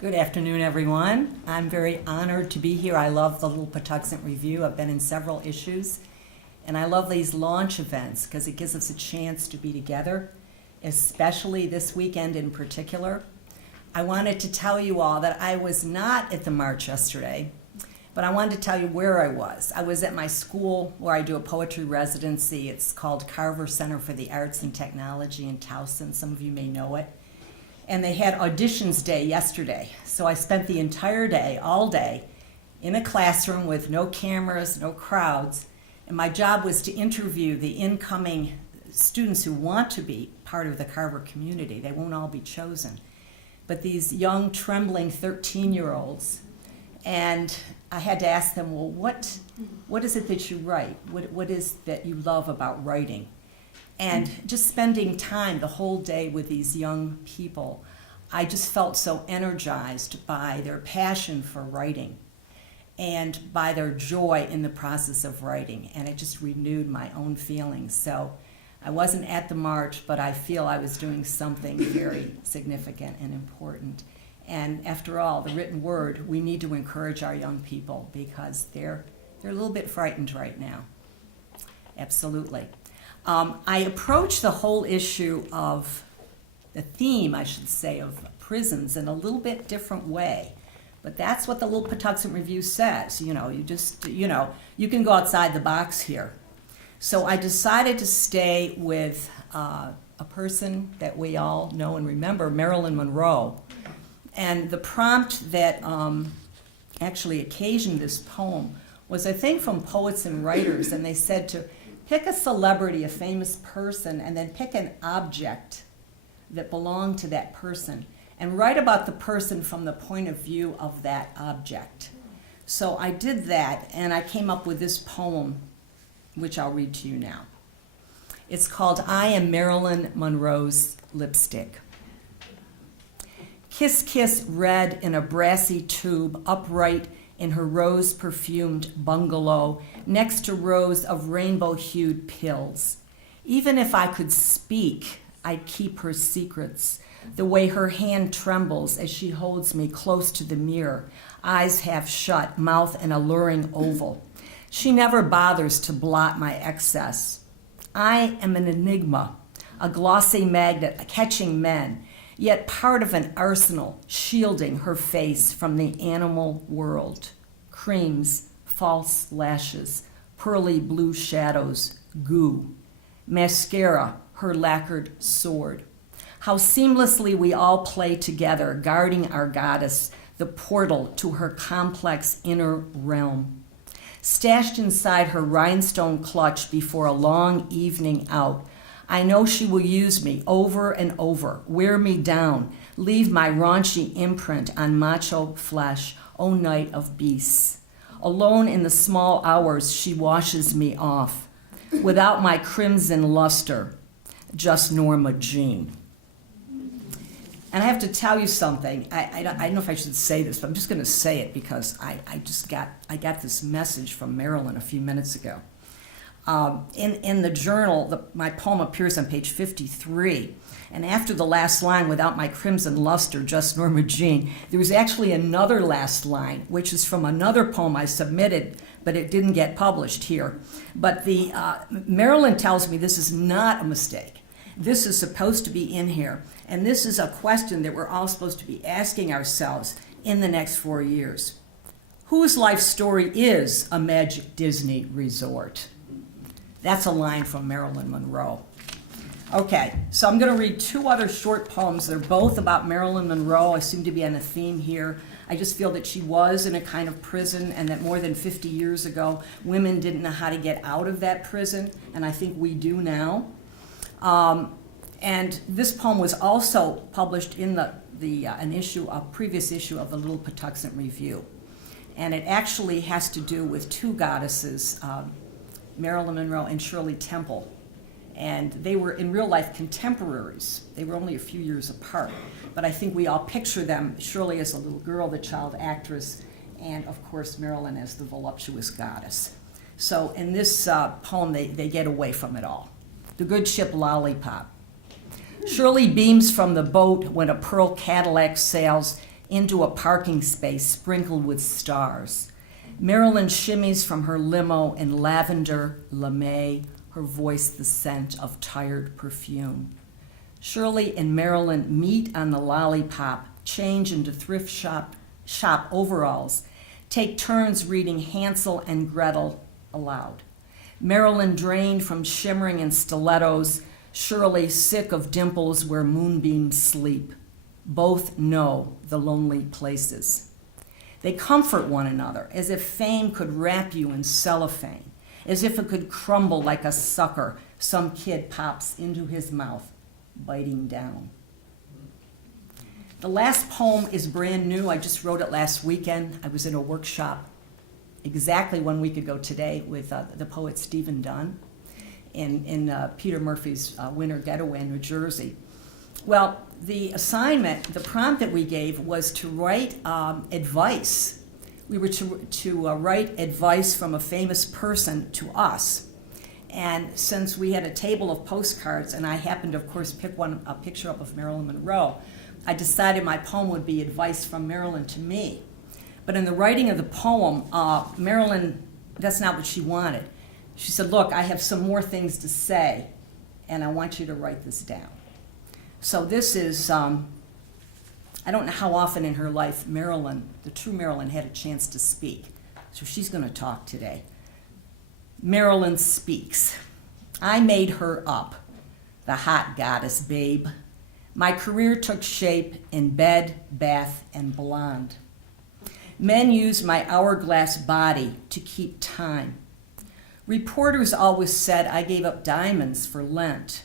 Good afternoon, everyone. I'm very honored to be here. I love the Little Patuxent Review. I've been in several issues, and I love these launch events because it gives us a chance to be together, especially this weekend in particular. I wanted to tell you all that I was not at the march yesterday, but I wanted to tell you where I was. I was at my school where I do a poetry residency. It's called Carver Center for the Arts and Technology in Towson. Some of you may know it. And they had auditions day yesterday. So I spent the entire day, all day, in a classroom with no cameras, no crowds. And my job was to interview the incoming students who want to be part of the Carver community. They won't all be chosen. But these young, trembling 13-year-olds. And I had to ask them, well, what is it that you write? What is that you love about writing? And just spending time the whole day with these young people, I just felt so energized by their passion for writing and by their joy in the process of writing. And it just renewed my own feelings. So I wasn't at the march, but I feel I was doing something very significant and important. And after all, the written word, we need to encourage our young people because they're a little bit frightened right now. Absolutely. I approach the whole issue of the theme, I should say, of prisons in a little bit different way. But that's what the Little Patuxent Review says. You can go outside the box here. So I decided to stay with a person that we all know and remember, Marilyn Monroe. And the prompt that actually occasioned this poem was, I think, from Poets and Writers, and they said to pick a celebrity, a famous person, and then pick an object that belonged to that person and write about the person from the point of view of that object. So I did that, and I came up with this poem, which I'll read to you now. It's called I Am Marilyn Monroe's Lipstick. Kiss, kiss, red in a brassy tube, upright in her rose-perfumed bungalow, next to rows of rainbow-hued pills. Even if I could speak, I'd keep her secrets, the way her hand trembles as she holds me close to the mirror, eyes half shut, mouth an alluring oval. She never bothers to blot my excess. I am an enigma, a glossy magnet catching men, yet part of an arsenal shielding her face from the animal world. Creams, false lashes, pearly blue shadows, goo. Mascara, her lacquered sword. How seamlessly we all play together, guarding our goddess, the portal to her complex inner realm. Stashed inside her rhinestone clutch before a long evening out, I know she will use me over and over, wear me down, leave my raunchy imprint on macho flesh, O night of beasts. Alone in the small hours, she washes me off, without my crimson luster, just Norma Jean. And I have to tell you something. I don't know if I should say this, but I'm just going to say it because I got this message from Marilyn a few minutes ago. In the journal, my poem appears on page 53, and after the last line, without my crimson luster, just Norma Jean, there was actually another last line, which is from another poem I submitted, but it didn't get published here. But Marilyn tells me this is not a mistake. This is supposed to be in here, and this is a question that we're all supposed to be asking ourselves in the next 4 years. Whose life story is a Magic Disney resort? That's a line from Marilyn Monroe. Okay, so I'm going to read two other short poems. They're both about Marilyn Monroe. I seem to be on a theme here. I just feel that she was in a kind of prison and that more than 50 years ago, women didn't know how to get out of that prison, and I think we do now. And this poem was also published in a previous issue of the Little Patuxent Review. And it actually has to do with two goddesses, Marilyn Monroe and Shirley Temple. And they were in real life contemporaries. They were only a few years apart. But I think we all picture them, Shirley as a little girl, the child actress, and of course Marilyn as the voluptuous goddess. So in this poem, they get away from it all. The Good Ship Lollipop. Shirley beams from the boat when a pearl Cadillac sails, into a parking space sprinkled with stars. Marilyn shimmies from her limo in lavender lame, her voice the scent of tired perfume. Shirley and Marilyn meet on the lollipop, change into thrift shop overalls, take turns reading Hansel and Gretel aloud. Marilyn drained from shimmering in stilettos, Shirley sick of dimples where moonbeams sleep. Both know the lonely places. They comfort one another as if fame could wrap you in cellophane, as if it could crumble like a sucker some kid pops into his mouth, biting down. The last poem is brand new. I just wrote it last weekend. I was in a workshop exactly 1 week ago today with the poet Stephen Dunn in Peter Murphy's Winter Getaway in New Jersey. Well, the assignment, the prompt that we gave was to write advice. We were to write advice from a famous person to us. And since we had a table of postcards, and I happened to, of course, pick a picture up of Marilyn Monroe, I decided my poem would be advice from Marilyn to me. But in the writing of the poem, Marilyn, that's not what she wanted. She said, look, I have some more things to say, and I want you to write this down. So this is, I don't know how often in her life Marilyn, the true Marilyn, had a chance to speak. So she's going to talk today. Marilyn speaks. I made her up, the hot goddess babe. My career took shape in bed, bath, and blonde. Men used my hourglass body to keep time. Reporters always said I gave up diamonds for Lent.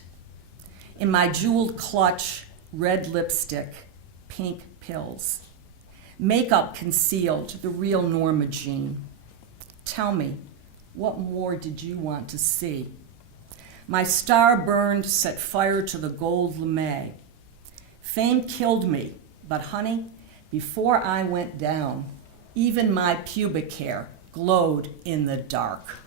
In my jeweled clutch, red lipstick, pink pills. Makeup concealed the real Norma Jean. Tell me, what more did you want to see? My star burned, set fire to the gold lame. Fame killed me, but honey, before I went down, even my pubic hair glowed in the dark.